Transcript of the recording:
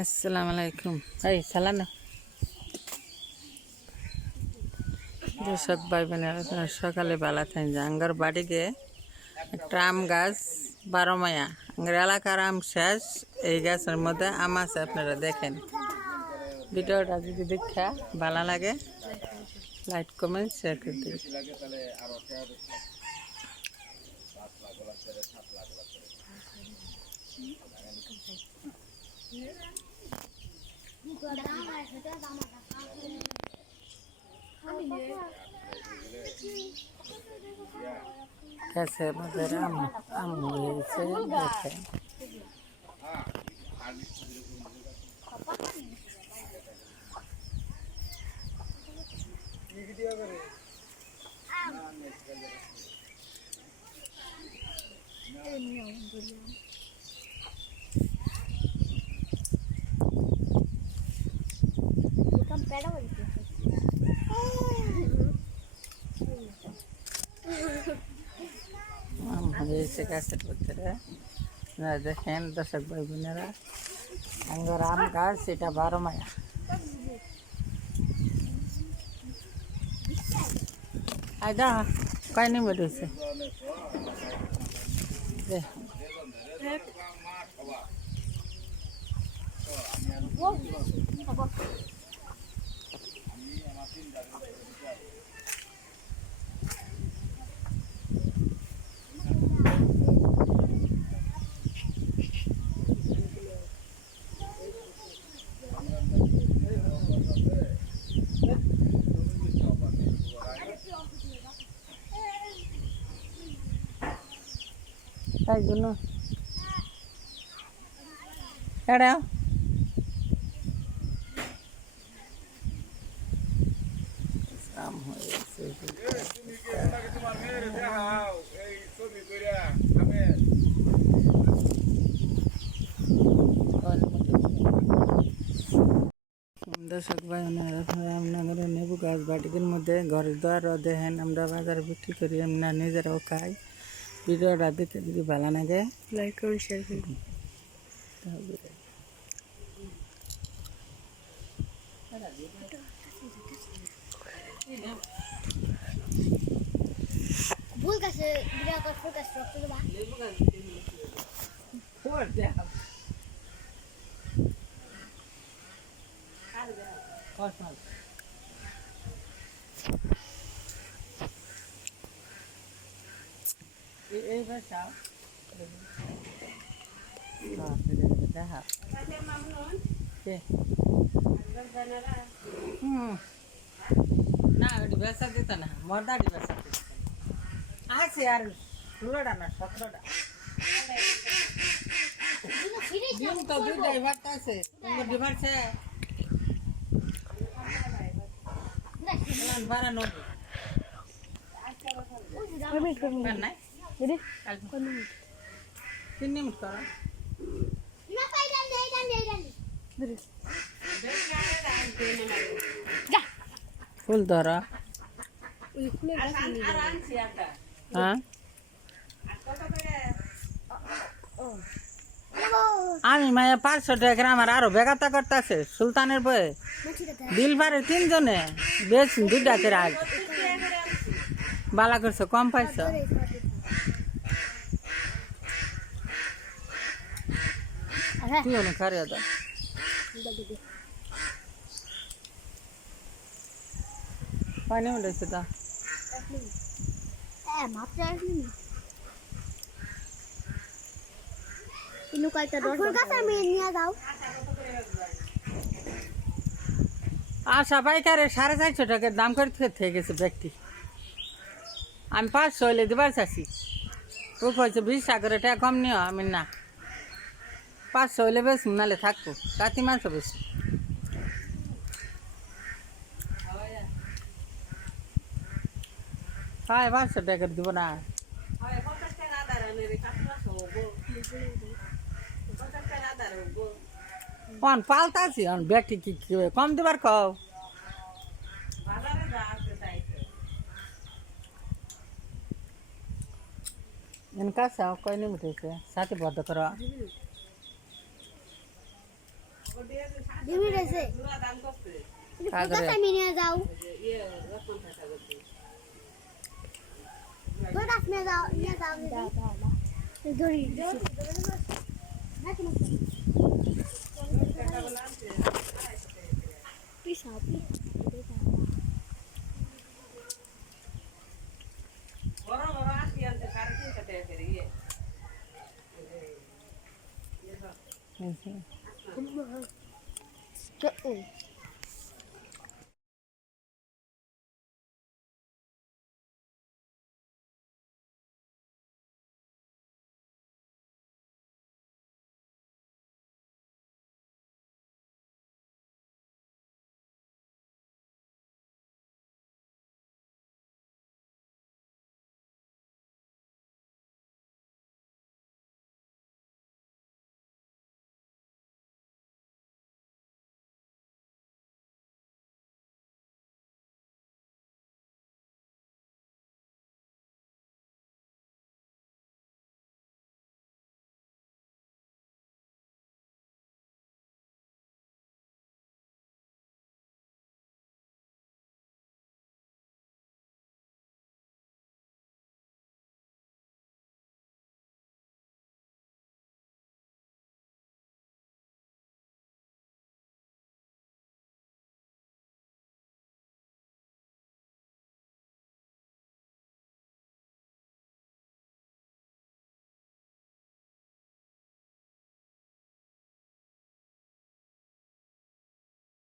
আসসালামু আলাইকুম। এই সালানা কৃষক ভাই বোনেরা সকালে বেলা থাকেন। আঙ্গার বাড়িতে একটা আম গাছ, বারো মায়া। আঙ্গার এলাকার আম শেষ, এই গাছের মধ্যে আম আছে, আপনারা দেখেন। ভিডিওটা যদি দেখা ভালো লাগে, লাইক, কমেন্ট, শেয়ার করে দিন গাছের মধ্যে আম আম হয়েছে कैसे बोलते देखें, दर्शक भाई अंगर आम का सीटा बारो माया। आजा कहीं नहीं मिली से वो তাই জন্য এড়া আম হয়েছে দর্শক ভাই আপনারা নেবু গাছ বাটিদের মধ্যে ঘরের দ্বারও দেখেন আমরা বাজারে বিক্রি করি আমরা নিজেরাও খাই ভিডিওটা দেখতে যদি ভালো লাগে লাইক করুন শেয়ার করুন। তাহলে ভুল কাছে বিরা কর ফুল কাছে রক্ত দেবা। ভাষা দেখা কে না ওটি বেসা দিত না মর্দাটি বেসা দিত আছে আর ষোলোটা না সতেরোটা তো আছে কমেন্ট করুন পার নাই করো ফুল ধরো। হ্যাঁ? আমি মায়া পাঁচশো টাকা আমার আরও বেগাতা করতেছে সুলতানের বয়ে। বিল পারে তিনজনে বেশ দুইটাতে রাগ বালা করছ কম পাইছো। দশ ফুল কাছে আমি নিয়ে যাও। আশা পাইকারে সাড়ে চারশো টাকার দাম করে থেকে গেছে ব্যক্তি। আমি পাঁচশো হইলে দিবার চাচ্ছি। ও কয়েছে বিশ টাকা টাকা কম নিও আমি না। পাঁচশো হইলে বেশ নালে থাকবো কাতি মাংস বেশি হয় পাঁচশো টাকার দিব না অন পাল্টাছি অন ব্যক্তি কি কি হয়? কম দিবার কও এন কাছে কয় নিমিট হয়েছে সাথে বদ্ধ করো ডিমি রয়েছে ফুল কাগরে। গাছ আমি নিয়ে যাও ফুল গাছ নিয়ে যাও নিয়ে যাও ধরি 就嗯。